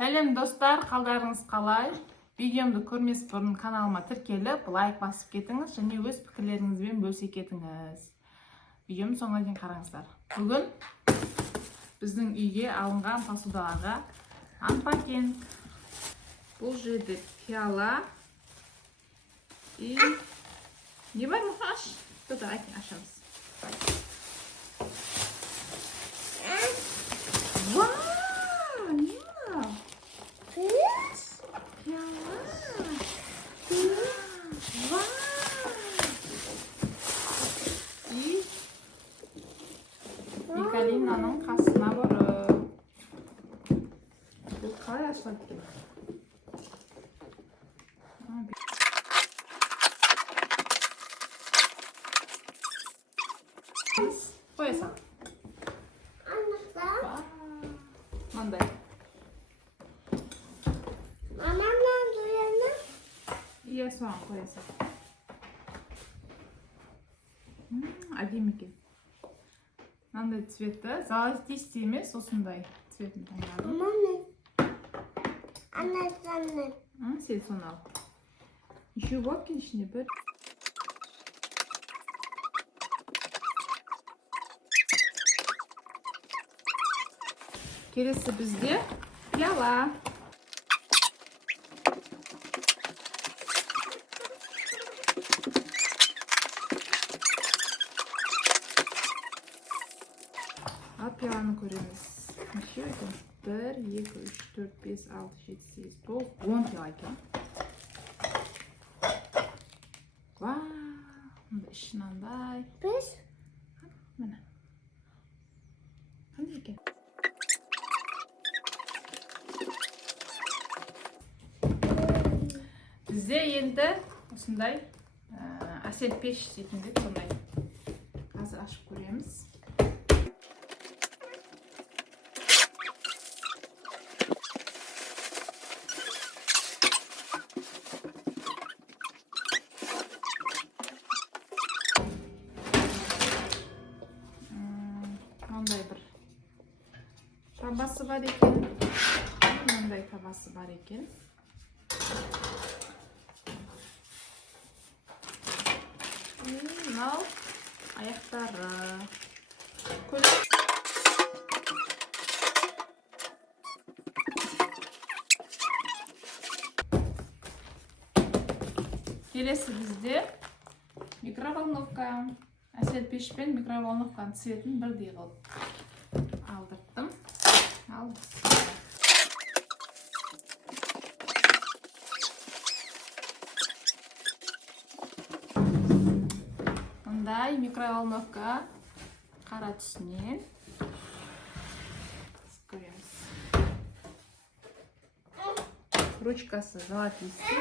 Сәлем достар, қалдарыңыз қалай? Видеомды көрмес бұрын каналыма тіркеліп, лайк басып кетіңіз және өз пікірлеріңізбен бөлісе кетіңіз. Видеомды соңына дейін қараңыздар. Бүгін біздің үйге алынған посудаларға анпакинг. Бұл жерде пиала и не бар мұхаш? Тут ашамыз. Вау, не var? Piyala. Vay. И Николинаның қасына барып. Бұл қалай ашылады екен? Қоя сал. Мандай. Мамамнан дуяны? Иә, соған қоя сал. Әдемі екен. Мынандай цветті, золотистый емес, осындай цветін таңдадым. Мамамнан. Анасаннан. Сен соны ал. Еще бар екен ішінде бір. Келесі бізде пиала. Ал пиаланы көреміз. Неше екен? 1, 2, 3, 4, 5, 6, 7, 8, 9, 10 пиала екен. Вау! Іші мынандай. Біз? Міне. Қандай екен? Бізде енді осындай әсел пеш секілді сондай. Қазір ашып көреміз. Мынандай бір табасы бар екен. Мынандай табасы бар екен. Мынау аяқтары. Келесі бізде микроволновка. Әсел пеш пен микроволновканың цветін бірдей қылып алдырттым. Ал. Мындай микроволновка қара түсінен. Көреміз. Ручкасы золотистый.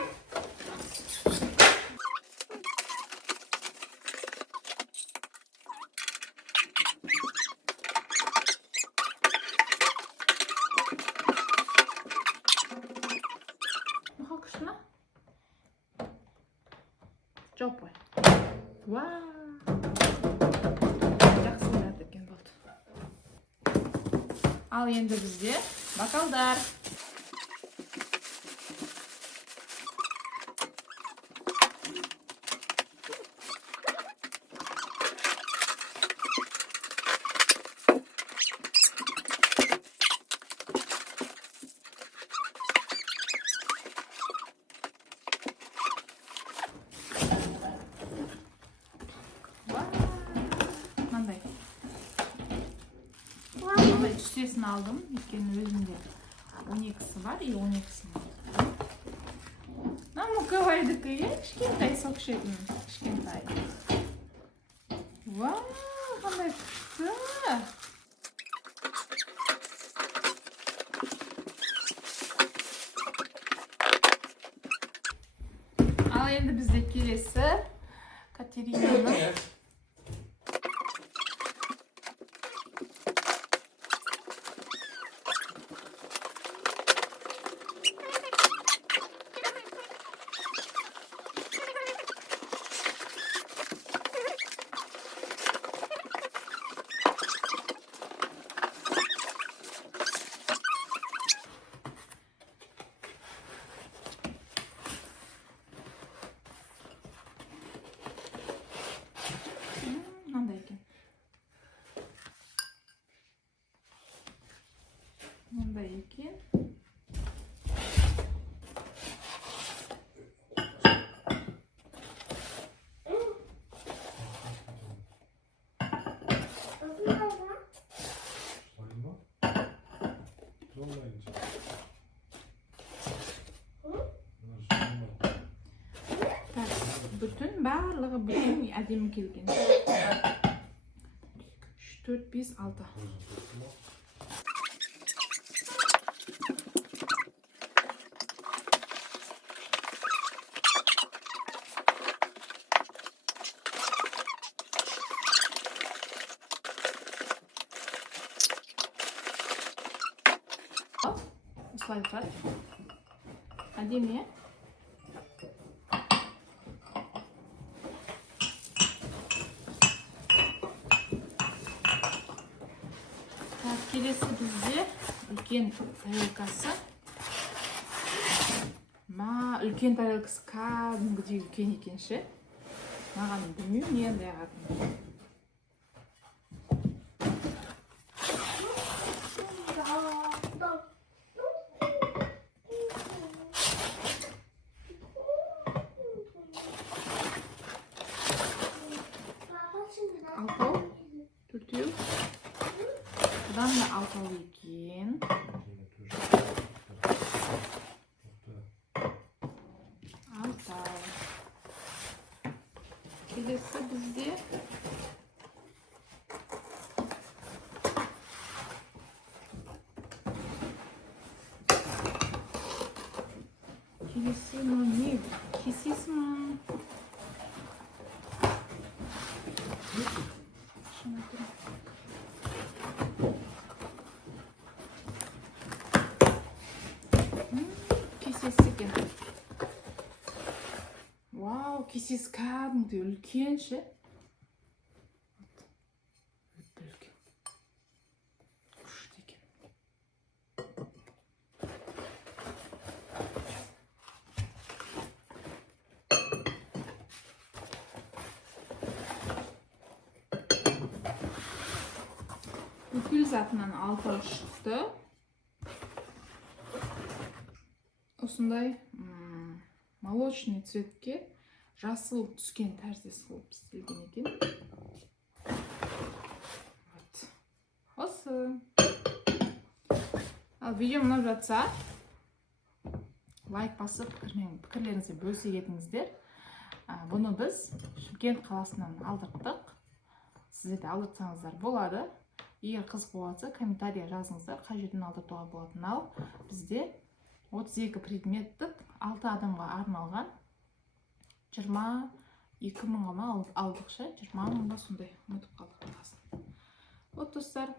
Теплый. Вау! Жақсы ойнады екен болды. Ал енді бізде бокалдар. Мындай түстесін алдым, өйткені өзімде 12-сі бар, и 12-сін алдым. Мұқабайдікі, кішкентай соқшетін, кішкентай. Вау, қандай күшті! Ал енді бізде келесі Катеринаның Мындай екен. Бүтін барлығы бүтін әдемі келген. 3, 4, 5, 6. Осылай тұрады. Әдемі, келесі бізде үлкен тарелкасы. Үлкен тарелкасы кәдімгідей үлкен екенші. Маған білмеймін, не андай ағатын. Алтау, төртеу. Бұдан да алтау екен. Алтау. Келесі бізде не? Kesesi mi? Kesesi eкен. Вау, kesesi кәдімгідей үлкен ше. Үлкен. Күшті екен. Бүкіл затынан алтау шықты. Осындай молочный цветке жасыл түскен тәріздес қылып істелген екен. Осы. Ал видео ұнап жатса, лайк басып, пікірлеріңізді бөлісе кетіңіздер. Бұны біз Шымкент қаласынан алдырттық. Сіздер де алдыртсаңыздар болады. Егер қызық болса, комментария жазыңыздар, қай жерден алдыртуға болатын. Ал бізде 32 предметтік 6 адамға арналған 22 мыңға алдық ше, 20 мыңға сондай ұмытып қалдық бағасын. Вот достар,